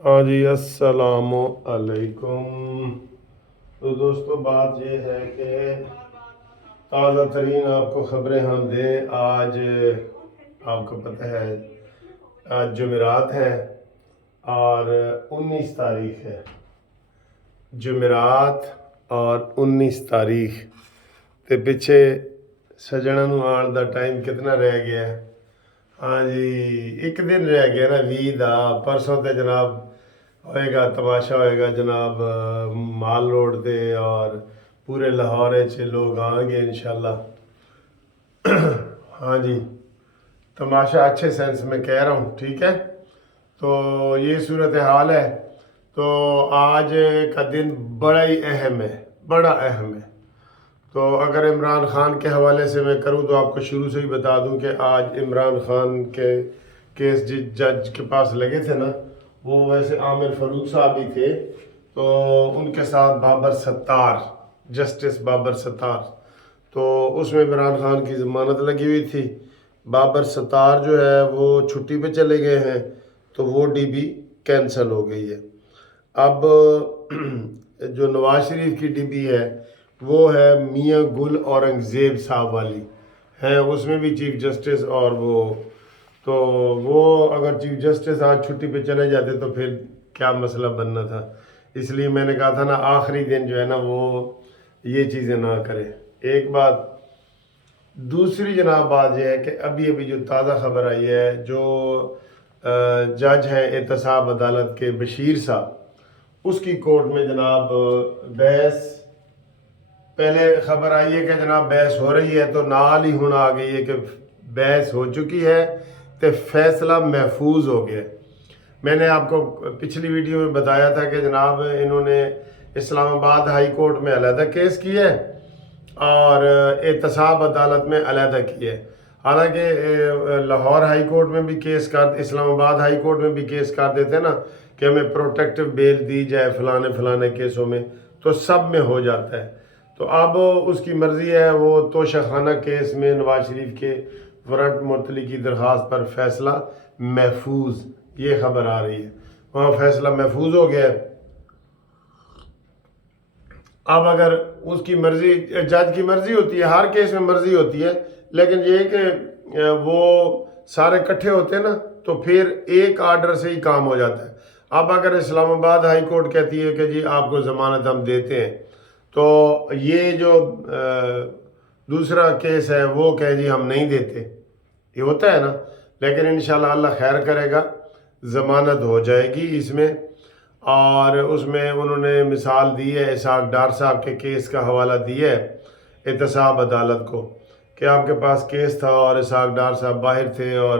ہاں جی، السلام علیکم۔ تو دوستو، بات یہ ہے کہ تازہ ترین آپ کو خبریں ہم دیں۔ آج آپ کو پتہ ہے آج جمعرات ہے اور 19 تاریخ ہے۔ جمعرات اور 19 تاریخ تے پیچھے سجنا نو آن دا ٹائم کتنا رہ گیا ہے؟ ہاں جی، ایک دن رہ گیا نا، عید پرسوں تے جناب ہوئے گا تماشا، ہوئے گا جناب مال روڈ تے، اور پورے لاہور لوگ آئیں گے انشاءاللہ۔ ہاں جی، تماشا اچھے سینس میں کہہ رہا ہوں، ٹھیک ہے۔ تو یہ صورتحال ہے۔ تو آج کا دن بڑا ہی اہم ہے، بڑا اہم ہے۔ تو اگر عمران خان کے حوالے سے میں کروں تو آپ کو شروع سے ہی بتا دوں کہ آج عمران خان کے کیس جس جج کے پاس لگے تھے نا، وہ ویسے عامر فاروق صاحب ہی تھے، تو ان کے ساتھ بابر ستار، جسٹس بابر ستار، تو اس میں عمران خان کی ضمانت لگی ہوئی تھی۔ بابر ستار جو ہے وہ چھٹی پہ چلے گئے ہیں، تو وہ ڈی بی کینسل ہو گئی ہے۔ اب جو نواز شریف کی ڈی بی ہے وہ ہے میاں گل اورنگزیب صاحب والی ہے، اس میں بھی چیف جسٹس، اور وہ اگر چیف جسٹس آج چھٹی پہ چلے جاتے تو پھر کیا مسئلہ بننا تھا۔ اس لیے میں نے کہا تھا نا، آخری دن جو ہے نا وہ یہ چیزیں نہ کرے۔ ایک بات، دوسری جناب بات یہ ہے کہ ابھی جو تازہ خبر آئی ہے، جو جج ہیں احتساب عدالت کے بشیر صاحب، اس کی کورٹ میں جناب بحث، پہلے خبر آئی ہے کہ جناب بحث ہو رہی ہے، تو نال ہی ہونا آ گئی ہے کہ بحث ہو چکی ہے تو فیصلہ محفوظ ہو گیا۔ میں نے آپ کو پچھلی ویڈیو میں بتایا تھا کہ جناب انہوں نے اسلام آباد ہائی کورٹ میں علیحدہ کیس کیا ہے اور احتساب عدالت میں علیحدہ کیا ہے۔ حالانکہ لاہور ہائی کورٹ میں بھی کیس اسلام آباد ہائی کورٹ میں بھی کیس کر دیتے نا کہ ہمیں پروٹیکٹیو بیل دی جائے فلانے کیسوں میں، تو سب میں ہو جاتا ہے۔ تو اب اس کی مرضی ہے، وہ توشہ خانہ کیس میں نواز شریف کے وارنٹ معطلی کی درخواست پر فیصلہ محفوظ، یہ خبر آ رہی ہے، وہاں فیصلہ محفوظ ہو گیا ہے۔ اب اگر اس کی مرضی، جج کی مرضی ہوتی ہے، ہر کیس میں مرضی ہوتی ہے، لیکن یہ کہ وہ سارے کٹھے ہوتے ہیں نا تو پھر ایک آرڈر سے ہی کام ہو جاتا ہے۔ اب اگر اسلام آباد ہائی کورٹ کہتی ہے کہ جی آپ کو ضمانت ہم دیتے ہیں، تو یہ جو دوسرا کیس ہے وہ کہ جی ہم نہیں دیتے، یہ ہوتا ہے نا۔ لیکن انشاءاللہ اللہ خیر کرے گا، ضمانت ہو جائے گی اس میں۔ اور اس میں انہوں نے مثال دی ہے، اسحاق ڈار صاحب کے کیس کا حوالہ دیا ہے احتساب عدالت کو، کہ آپ کے پاس کیس تھا اور اسحاق ڈار صاحب باہر تھے، اور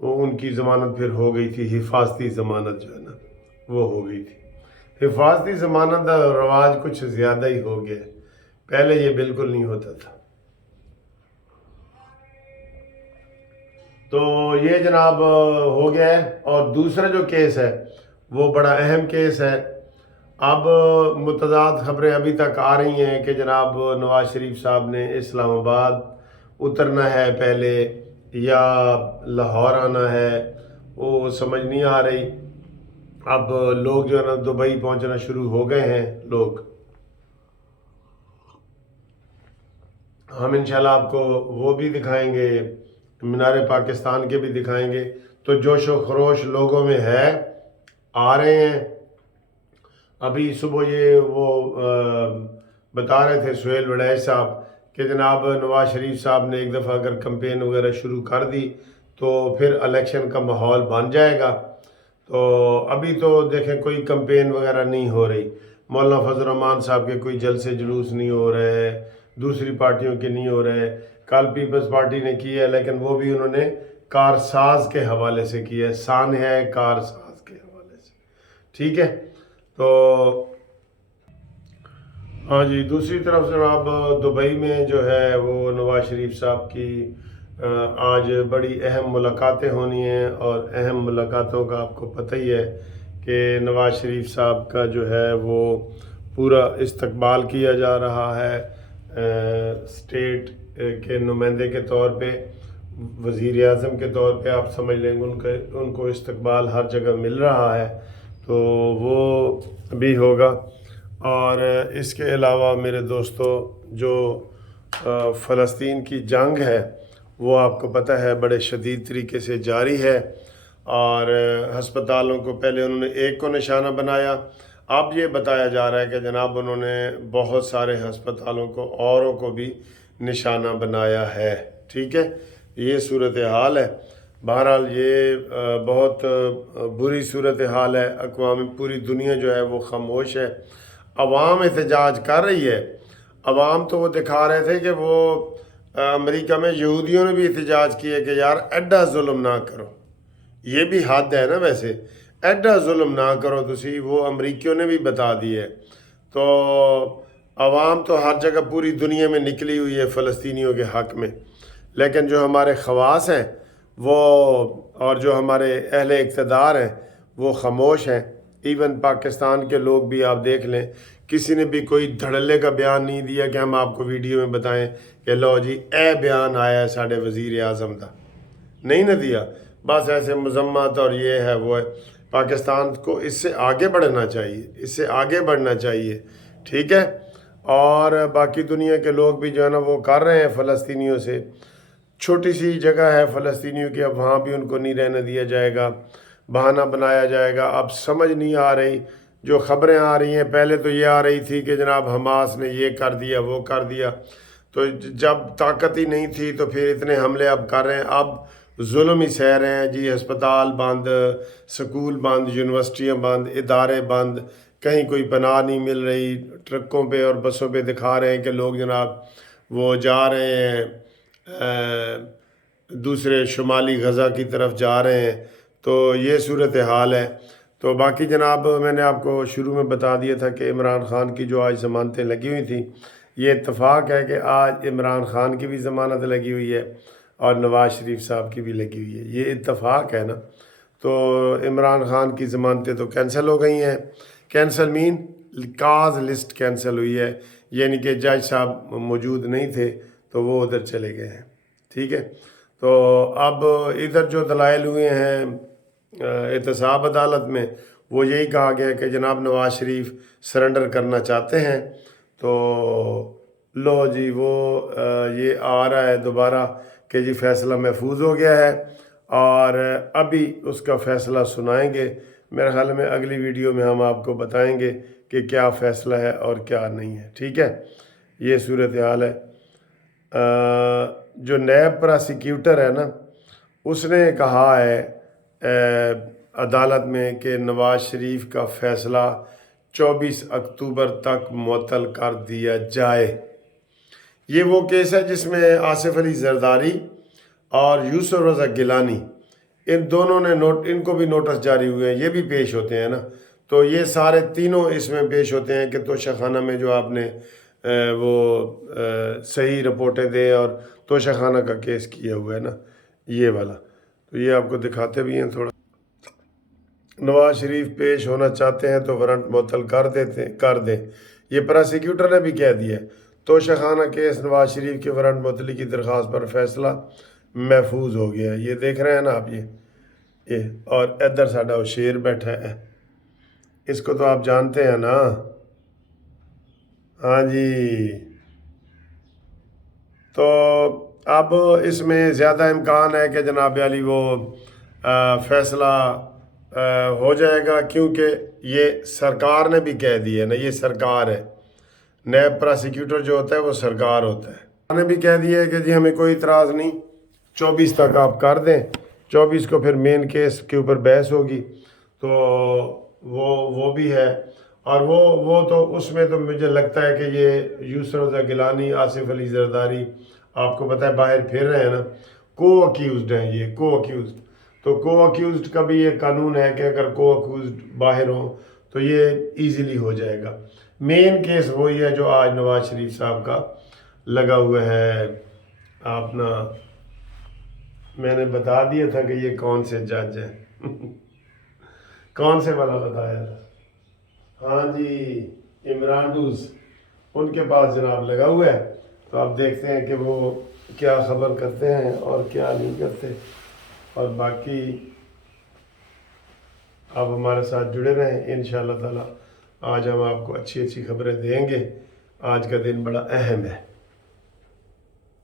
ان کی ضمانت پھر ہو گئی تھی، حفاظتی ضمانت جو ہے نا وہ ہو گئی تھی۔ حفاظتی ضمانت کا رواج کچھ زیادہ ہی ہو گیا، پہلے یہ بالکل نہیں ہوتا تھا۔ تو یہ جناب ہو گیا ہے۔ اور دوسرا جو کیس ہے وہ بڑا اہم کیس ہے۔ اب متضاد خبریں ابھی تک آ رہی ہیں کہ جناب نواز شریف صاحب نے اسلام آباد اترنا ہے پہلے یا لاہور آنا ہے، وہ سمجھ نہیں آ رہی۔ اب لوگ جو ہے نا دبئی پہنچنا شروع ہو گئے ہیں لوگ۔ ہم انشاءاللہ آپ کو وہ بھی دکھائیں گے، مینار پاکستان کے بھی دکھائیں گے۔ تو جوش و خروش لوگوں میں ہے، آ رہے ہیں۔ ابھی صبح یہ وہ بتا رہے تھے سہیل وڑیچ صاحب کہ جناب نواز شریف صاحب نے ایک دفعہ اگر کمپین وغیرہ شروع کر دی تو پھر الیکشن کا ماحول بن جائے گا۔ تو ابھی تو دیکھیں کوئی کمپین وغیرہ نہیں ہو رہی، مولانا فضل الرحمان صاحب کے کوئی جلسے جلوس نہیں ہو رہے، دوسری پارٹیوں کے نہیں ہو رہے۔ کل پیپلز پارٹی نے کی ہے، لیکن وہ بھی انہوں نے کارساز کے حوالے سے کی ہے، سانحہ کارساز کے حوالے سے، ٹھیک ہے۔ تو ہاں جی، دوسری طرف جناب دبئی میں جو ہے وہ نواز شریف صاحب کی آج بڑی اہم ملاقاتیں ہونی ہیں، اور اہم ملاقاتوں کا آپ کو پتہ ہی ہے کہ نواز شریف صاحب کا جو ہے وہ پورا استقبال کیا جا رہا ہے اسٹیٹ کے نمائندے کے طور پہ، وزیر اعظم کے طور پہ آپ سمجھ لیں گے، ان کو استقبال ہر جگہ مل رہا ہے۔ تو وہ بھی ہوگا. اور اس کے علاوہ میرے دوستو جو فلسطین کی جنگ ہے وہ آپ کو پتہ ہے بڑے شدید طریقے سے جاری ہے، اور ہسپتالوں کو پہلے انہوں نے ایک کو نشانہ بنایا، اب یہ بتایا جا رہا ہے کہ جناب انہوں نے بہت سارے ہسپتالوں کو اوروں کو بھی نشانہ بنایا ہے. ٹھیک ہے، یہ صورتحال ہے. بہرحال یہ بہت بری صورتحال ہے. اقوام پوری دنیا جو ہے وہ خاموش ہے. عوام احتجاج کر رہی ہے. عوام تو وہ دکھا رہے تھے کہ وہ امریکہ میں یہودیوں نے بھی احتجاج کیا کہ یار ایڈا ظلم نہ کرو. یہ بھی حد ہے نا، ویسے ایڈا ظلم نہ کرو تسی، وہ امریکیوں نے بھی بتا دی ہے. تو عوام تو ہر جگہ پوری دنیا میں نکلی ہوئی ہے فلسطینیوں کے حق میں، لیکن جو ہمارے خواص ہیں وہ اور جو ہمارے اہل اقتدار ہیں وہ خاموش ہیں. ایون پاکستان کے لوگ بھی آپ دیکھ لیں، کسی نے بھی کوئی دھڑلے کا بیان نہیں دیا کہ ہم آپ کو ویڈیو میں بتائیں کہ لو جی اے بیان آیا ہے ساڑھے وزیر اعظم کا، نہیں نہ دیا. بس ایسے مذمت اور یہ ہے وہ ہے. پاکستان کو اس سے آگے بڑھنا چاہیے، اس سے آگے بڑھنا چاہیے. ٹھیک ہے، اور باقی دنیا کے لوگ بھی جو ہے نا وہ کر رہے ہیں فلسطینیوں سے. چھوٹی سی جگہ ہے فلسطینیوں کی، اب وہاں بھی ان کو نہیں رہنے دیا جائے گا، بہانہ بنایا جائے گا. اب سمجھ نہیں آ رہی، جو خبریں آ رہی ہیں پہلے تو یہ آ رہی تھی کہ جناب حماس نے یہ کر دیا وہ کر دیا، تو جب طاقت ہی نہیں تھی تو پھر اتنے حملے اب کر رہے ہیں. اب ظلم ہی سہ رہے ہیں جی. ہسپتال بند، سکول بند، یونیورسٹیاں بند، ادارے بند، کہیں کوئی پناہ نہیں مل رہی. ٹرکوں پہ اور بسوں پہ دکھا رہے ہیں کہ لوگ جناب وہ جا رہے ہیں دوسرے شمالی غزہ کی طرف جا رہے ہیں. تو یہ صورتحال ہے. تو باقی جناب میں نے آپ کو شروع میں بتا دیا تھا کہ عمران خان کی جو آج ضمانتیں لگی ہوئی تھیں، یہ اتفاق ہے کہ آج عمران خان کی بھی ضمانت لگی ہوئی ہے اور نواز شریف صاحب کی بھی لگی ہوئی ہے. یہ اتفاق ہے نا. تو عمران خان کی ضمانتیں تو کینسل ہو گئی ہیں. Cancel main cause list cancel ہوئی ہے، یعنی کہ جج صاحب موجود نہیں تھے تو وہ ادھر چلے گئے ہیں. ٹھیک ہے، تو اب ادھر جو دلائل ہوئے ہیں احتساب عدالت میں، وہ یہی کہا گیا کہ جناب نواز شریف سرنڈر کرنا چاہتے ہیں. تو لو جی وہ یہ آ رہا ہے دوبارہ کہ جی فیصلہ محفوظ ہو گیا ہے، اور ابھی اس کا فیصلہ سنائیں گے. میرے خیال میں اگلی ویڈیو میں ہم آپ کو بتائیں گے کہ کیا فیصلہ ہے اور کیا نہیں ہے. ٹھیک ہے، یہ صورتحال ہے. جو نیب پراسیکیوٹر ہے نا، اس نے کہا ہے عدالت میں کہ نواز شریف کا فیصلہ 24 اکتوبر تک معطل کر دیا جائے. یہ وہ کیس ہے جس میں آصف علی زرداری اور یوسف رضا گیلانی، ان دونوں نے ان کو بھی نوٹس جاری ہوئے ہیں، یہ بھی پیش ہوتے ہیں نا. تو یہ سارے تینوں اس میں پیش ہوتے ہیں کہ توشہ خانہ میں جو آپ نے وہ صحیح رپورٹیں دیں اور توشہ خانہ کا کیس کیا ہوا ہے نا، یہ والا. تو یہ آپ کو دکھاتے بھی ہیں تھوڑا. نواز شریف پیش ہونا چاہتے ہیں تو وارنٹ معطل کر دیں. یہ پراسیکیوٹر نے بھی کہہ دیا ہے. توشہ خانہ کیس نواز شریف کے وارنٹ معطلی کی درخواست پر فیصلہ محفوظ ہو گیا. یہ دیکھ رہے ہیں نا آپ، یہ اور ادھر ساڈا وہ شیر بیٹھا ہے، اس کو تو آپ جانتے ہیں نا. ہاں جی. تو اب اس میں زیادہ امکان ہے کہ جناب علی وہ فیصلہ ہو جائے گا، کیونکہ یہ سرکار نے بھی کہہ دیا ہے نا. یہ سرکار ہے، نیب پراسیکیوٹر جو ہوتا ہے وہ سرکار ہوتا ہے. انہوں نے بھی کہہ دیا ہے کہ جی ہمیں کوئی اعتراض نہیں، 24 تک آپ کر دیں. 24 کو پھر مین کیس کے اوپر بحث ہوگی. تو وہ بھی ہے. اور وہ تو اس میں تو مجھے لگتا ہے کہ یہ یوسف رضا گیلانی، آصف علی زرداری آپ کو پتہ ہے باہر پھر رہے ہیں نا، کو اکیوزڈ ہیں. یہ کو اکیوزڈ، تو کو اکیوزڈ کا بھی یہ قانون ہے کہ اگر کو اکیوزڈ باہر ہوں تو یہ ایزیلی ہو جائے گا. مین کیس وہی ہے جو آج نواز شریف صاحب کا لگا ہوا ہے. اپنا میں نے بتا دیا تھا کہ یہ کون سے جج ہیں. کون سے والا بتایا تھا؟ ہاں جی، عمرانڈوز، ان کے پاس جناب لگا ہوا ہے. تو آپ دیکھتے ہیں کہ وہ کیا خبر کرتے ہیں اور کیا نہیں کرتے. اور باقی آپ ہمارے ساتھ جڑے رہیں انشاءاللہ تعالی آج ہم آپ کو اچھی اچھی خبریں دیں گے. آج کا دن بڑا اہم ہے.